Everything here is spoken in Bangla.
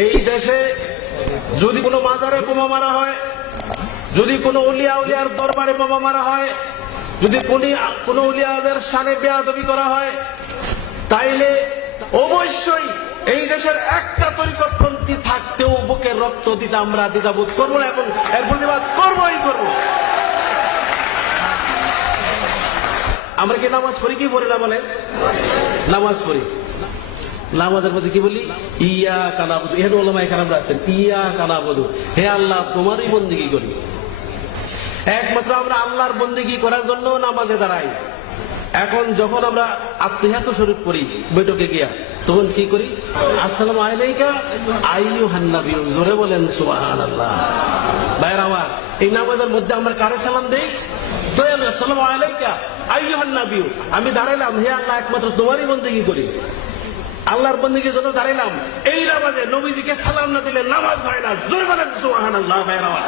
এই দেশে যদি কোনো মাজারে বোমা মারা হয়, যদি কোনো উলিয়া উলিয়ার দরবারে বোমা মারা হয়, যদি কোনো উলিয়াদের শানে বেয়াদবি করা হয়, তাইলে অবশ্যই এই দেশের একটা তরিকতপন্থী থাকতেও বুকের রক্ত দিতে আমরা দ্বিধাবোধ করবো না এবং এর প্রতিবাদ করবোই করবো। আমরা কি নামাজ পড়ি কি পড়ি না বলেন? নামাজ পড়ি। নামাজের মধ্যে কি বলি? ইয়া কানাবুদু। এখানে ওলামায়ে কেরামরা আসছেন, ইয়া কানাবুদু, হে আল্লাহ তোমারই বন্দেগী করি। একমাত্র আমরা আল্লাহর বন্দেগী করার জন্য নামাজে দাঁড়াই। এখন যখন আমরা আত্মহিয়াত শরীফ পড়ি বৈঠকে গিয়া, তখন কি করি? আসসালামু আলাইকা আইয়ুহান নাবিয়্যু, জোরে বলেন সুবহানাল্লাহ। ভাইরা আমার, এই নামাজের মধ্যে আমরা কারে সালাম দেই? দয়ালু আসসালামু আলাইকা আইয়ুহান নাবিয়্যু, আমি দাঁড়াইলাম, হে আল্লাহ একমাত্র তোমারই বন্দেগী করি। আল্লাহর বন্দেগীর জন্য দাঁড়াইলাম। এই নামাজে নবীজিকে সালাম না দিলে নামাজ হয় না। জোরে বলেন সুবহানাল্লাহ। ভাইরা আমার,